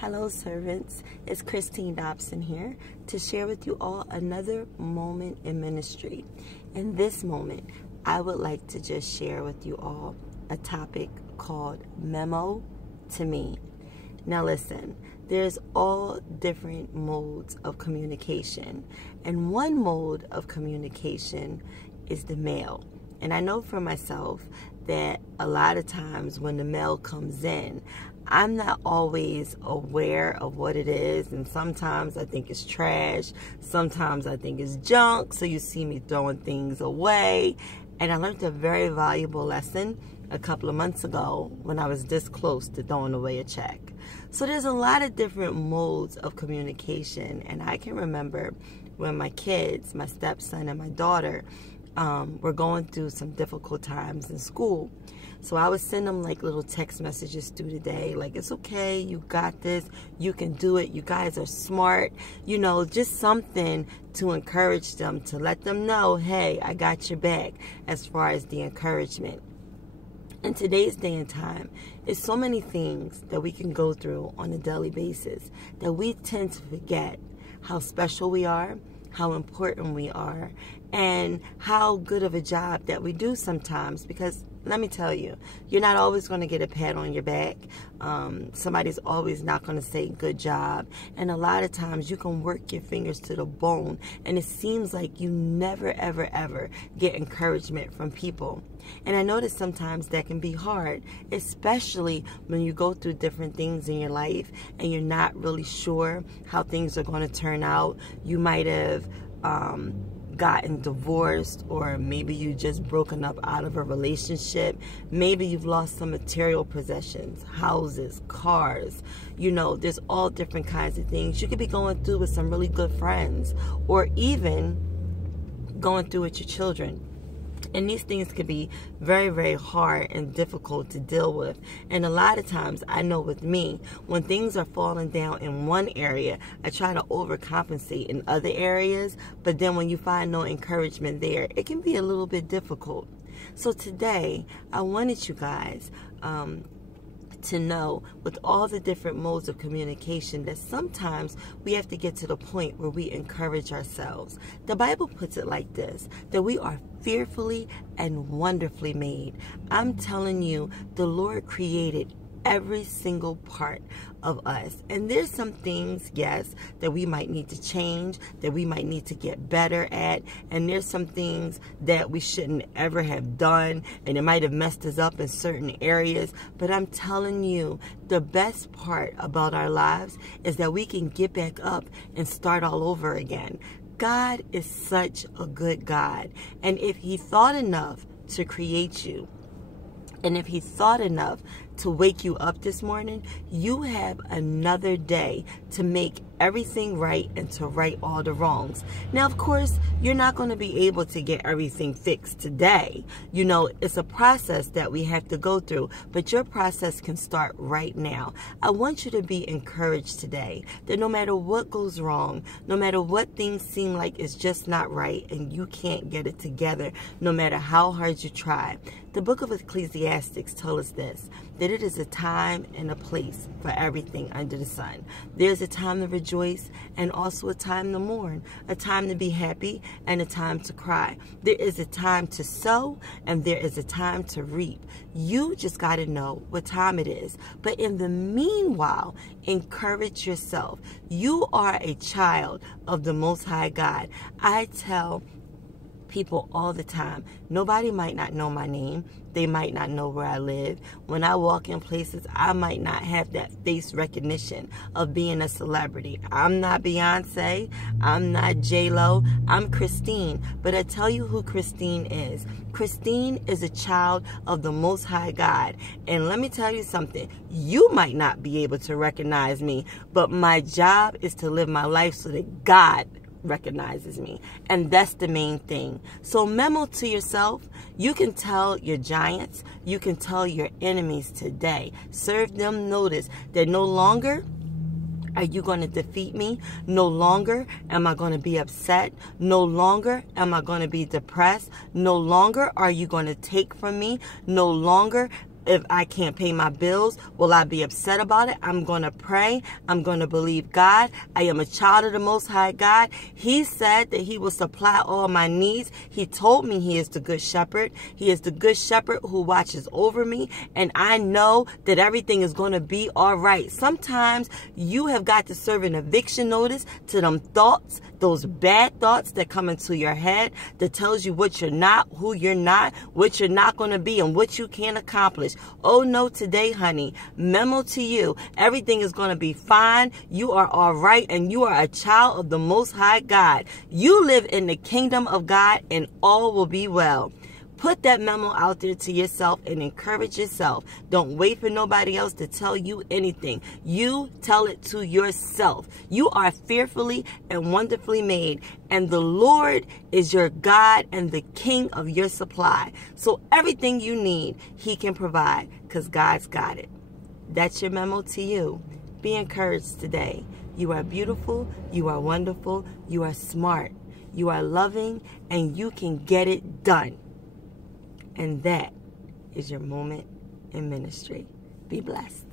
Hello servants, it's Christine Dobson here to share with you all another moment in ministry. In this moment, I would like to just share with you all a topic called Memo to Me. Now listen, there's all different modes of communication, and one mode of communication is the mail. And I know for myself that a lot of times when the mail comes in, I'm not always aware of what it is, and sometimes I think it's trash, sometimes I think it's junk, so you see me throwing things away. And I learned a very valuable lesson a couple of months ago when I was this close to throwing away a check. So there's a lot of different modes of communication, and I can remember when my kids, my stepson and my daughter, were going through some difficult times in school. So I would send them like little text messages through the day, like, it's okay, you got this, you can do it, you guys are smart, you know, just something to encourage them, to let them know, hey, I got your back, as far as the encouragement. In today's day and time, there's so many things that we can go through on a daily basis that we tend to forget how special we are, how important we are, and how good of a job that we do sometimes. Because let me tell you, you're not always going to get a pat on your back. Somebody's always not going to say good job. And a lot of times you can work your fingers to the bone, and it seems like you never, ever, ever get encouragement from people. And I know that sometimes that can be hard, especially when you go through different things in your life and you're not really sure how things are going to turn out. You might have gotten divorced, or maybe you just broken up out of a relationship. Maybe you've lost some material possessions, houses, cars. You know, there's all different kinds of things you could be going through with some really good friends, or even going through with your children. And these things can be very, very hard and difficult to deal with. And a lot of times, I know with me, when things are falling down in one area, I try to overcompensate in other areas. But then when you find no encouragement there, it can be a little bit difficult. So today, I wanted you guys to know, with all the different modes of communication, that sometimes we have to get to the point where we encourage ourselves. The Bible puts it like this, that we are fearfully and wonderfully made. I'm telling you, the Lord created every single part of us. And there's some things, yes, that we might need to change, that we might need to get better at. And there's some things that we shouldn't ever have done, and it might have messed us up in certain areas. But I'm telling you, the best part about our lives is that we can get back up and start all over again. God is such a good God. And if He thought enough to create you, and if He thought enough to wake you up this morning, you have another day to make everything right and to right all the wrongs. Now, of course, you're not going to be able to get everything fixed today. You know, it's a process that we have to go through, but your process can start right now. I want you to be encouraged today that no matter what goes wrong, no matter what things seem like it's just not right and you can't get it together, no matter how hard you try, the book of Ecclesiastes tells us this, that it is a time and a place for everything under the sun. There's a time to rejoice and also a time to mourn, a time to be happy and a time to cry. There is a time to sow and there is a time to reap. You just got to know what time it is. But in the meanwhile, encourage yourself. You are a child of the Most High God. I tell people all the time, nobody might not know my name. They might not know where I live. When I walk in places, I might not have that face recognition of being a celebrity. I'm not Beyonce. I'm not J-Lo. I'm Christine. But I tell you who Christine is. Christine is a child of the Most High God. And let me tell you something. You might not be able to recognize me, but my job is to live my life so that God recognizes me, and that's the main thing. So memo to yourself, you can tell your giants, you can tell your enemies today, serve them notice that no longer are you going to defeat me, no longer am I going to be upset, no longer am I going to be depressed, no longer are you going to take from me, no longer If I can't pay my bills, will I be upset about it? I'm going to pray. I'm going to believe God. I am a child of the Most High God. He said that he will supply all my needs. He told me he is the good shepherd. He is the good shepherd who watches over me. And I know that everything is going to be all right. Sometimes you have got to serve an eviction notice to them thoughts, those bad thoughts that come into your head that tells you what you're not, who you're not, what you're not going to be, and what you can't accomplish. Oh no, today, honey, memo to you. Everything is going to be fine. You are all right, and you are a child of the Most High God. You live in the kingdom of God, and all will be well. Put that memo out there to yourself and encourage yourself. Don't wait for nobody else to tell you anything. You tell it to yourself. You are fearfully and wonderfully made, and the Lord is your God and the King of your supply. So everything you need, he can provide, because God's got it. That's your memo to you. Be encouraged today. You are beautiful. You are wonderful. You are smart. You are loving, and you can get it done. And that is your moment in ministry. Be blessed.